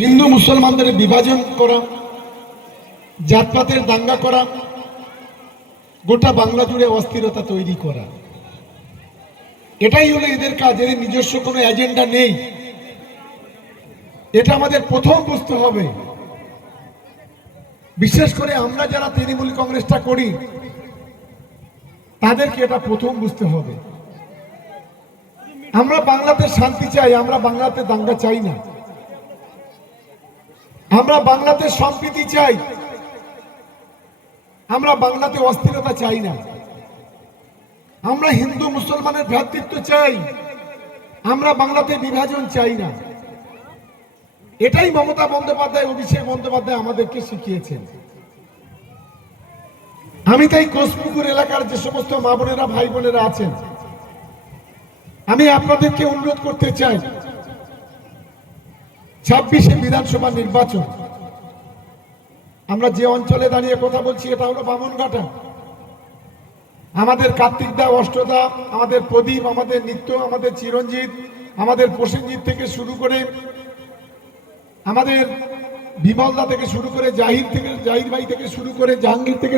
হিন্দু মুসলমানদের বিভাজন করা, জাতপাতের দাঙ্গা করা, গোটা বাংলা জুড়ে অস্থিরতা তৈরি করা, এটাই হলো এদের কাজ। এদের নিজস্ব কোনো এজেন্ডা নেই, এটা আমাদের প্রথম বুঝতে হবে। বিশেষ করে আমরা যারা তৃণমূল কংগ্রেসটা করি তাদেরকে এটা প্রথম বুঝতে হবে। আমরা বাংলাতে শান্তি চাই, আমরা বাংলাতে দাঙ্গা চাই না। আমরা বাংলাতে সম্প্রীতি চাই, আমরা বাংলাতে অস্থিরতা চাই না। আমরা হিন্দু মুসলমানের ভ্রাতৃত্ব চাই, আমরা বাংলাতে বিভাজন চাই না। এটাই মমতা বন্দ্যোপাধ্যায়, অভিষেক বন্দ্যোপাধ্যায় আমাদেরকে শিখিয়েছেন। আমি তাই কোষপুকুর এলাকার যে সমস্ত মা বোনেরা, ভাই বোনেরা আছেন, আমি আপনাদেরকে অনুরোধ করতে চাই, 26শে বিধানসভা নির্বাচন, আমরা যে অঞ্চলে দাঁড়িয়ে কথা বলছি এটা হলো বামনঘাটা। আমাদের কার্তিকদা, অষ্টদা, আমাদের প্রদীপ, আমাদের নিত্য, আমাদের চিরঞ্জিত, আমাদের প্রসেনজিৎ থেকে শুরু করে, আমাদের বিমলদা থেকে শুরু করে, জাহির ভাই থেকে শুরু করে, জাহাঙ্গীর থেকে